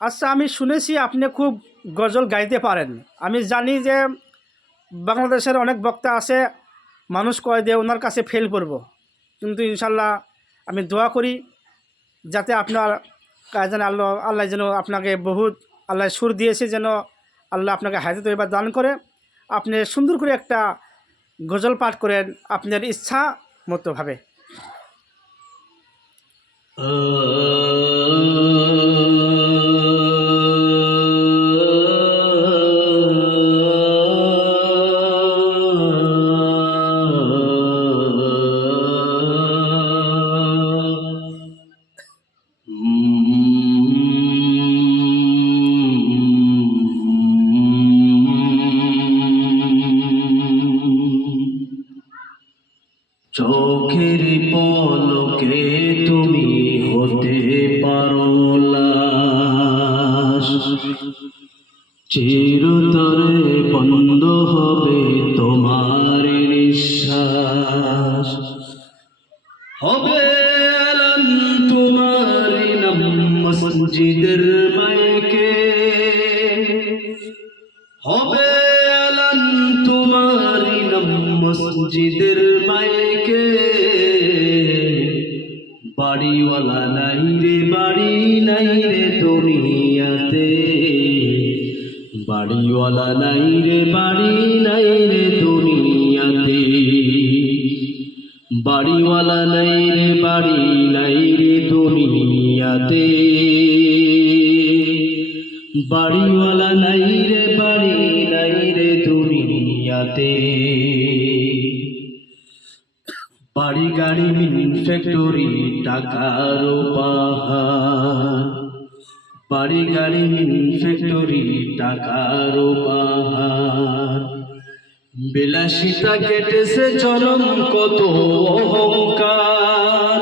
আচ্ছা, আমি শুনেছি আপনি খুব গজল গাইতে পারেন। আমি জানি যে বাংলাদেশের অনেক বক্তা আছে, মানুষ কয় দিয়ে ওনার কাছে ফেল করব, কিন্তু ইনশাল্লাহ আমি দোয়া করি যাতে আপনার যেন আল্লাহ যেন আপনাকে বহুত আল্লাহ সুর দিয়েছে, যেন আল্লাহ আপনাকে হায়াতে এবার দান করে আপনি সুন্দর করে একটা গজল পাঠ করেন আপনার ইচ্ছা মতোভাবে। চোখের পলকে তুমি হতে পারো লাশ, চিরতরে বন্ধ হবে তোমার নিঃশ্বাস, হবে আলাম তোমার নাম মসজিদের মাইকে, হবে আলাম তোমার নাম মসজিদের মাইকে। বাড়িওয়ালা নাই রে, বাড়ি নাই রে দুনিয়াতে, বাড়িওয়ালা নাই রে, বাড়ি নাই রে দুনিয়াতে, বাড়িওয়ালা নাই রে, বাড়ি নাই রে দুনিয়াতে, বাড়িওয়ালা নাই রে, বাড়ি নাই রে দুনিয়াতে। বাড়ি গাড়ি মিল ফ্যাক্টরি টাকার পাহাড়, বাড়ি গাড়ি মিল ফ্যাক্টরি টাকার পাহাড়, বিলাসিতা কেটেছে চরম কত অহংকার।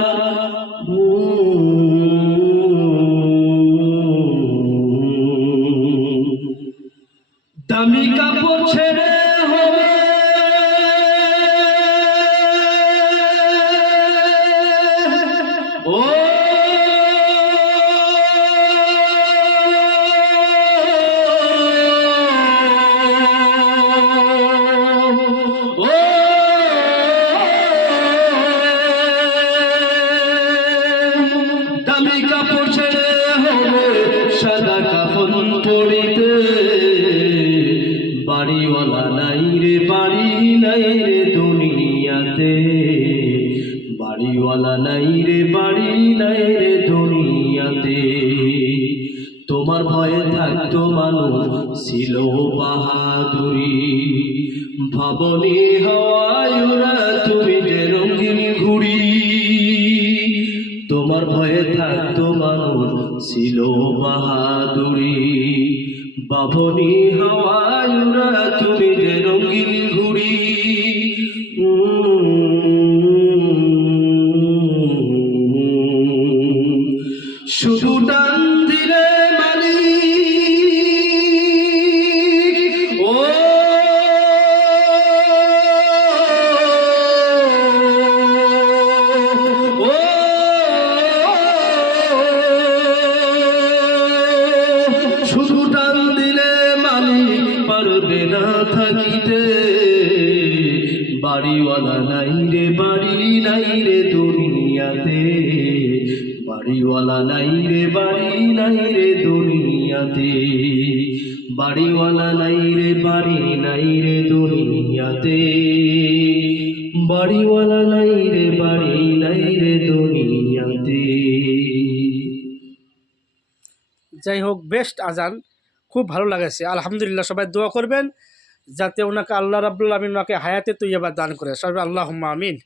দামি কাপড় ছেড়ে হবে ও দামি কাপড় ছেড়ে হবে সাদা কাফন পরিতে। বাড়িওয়ালা নাই রে, বাড়ি নাই রে দুনিয়াতে, বাড়িওয়ালা নাই রে, বাড়ি নাই রে দুনিয়াতে। তোমার ভয়ে থাকতো মানুষ ছিল বাহাদুরি, ভাবনি হওয়ায় ওরা তুমি যে রঙিন ঘুড়ি। তোমার ভয়ে থাকতো মানুষ ছিল বাহাদুরি, বাভনি হাওয়ায় ওরা তুমি যে রঙিন ঘুড়ি। শুধু টান দিলে মালিক ও শুধু টান দিলে মালিক পারবে না থাকিতে। বাড়িওয়ালা নাই রে, বাড়ি নাই রে দুনিয়াতে, বাড়িওয়ালা নাই রে, বাড়ি নাই রে দুনিয়াতে, বাড়িওয়ালা নাই রে, বাড়ি নাই রে দুনিয়াতে, বাড়িওয়ালা নাই রে, বাড়ি নাই রে দুনিয়াতে। যাই হোক, বেস্ট আজান, খুব ভালো লাগেছে। আলহামদুলিল্লাহ, সবাই দোয়া করবেন যাতে ওনাকে আল্লাহ রাব্বুল আমিন ওনাকে হায়াতে তৈয়বা দান করে। সবাই আল্লাহুম্মা আমিন।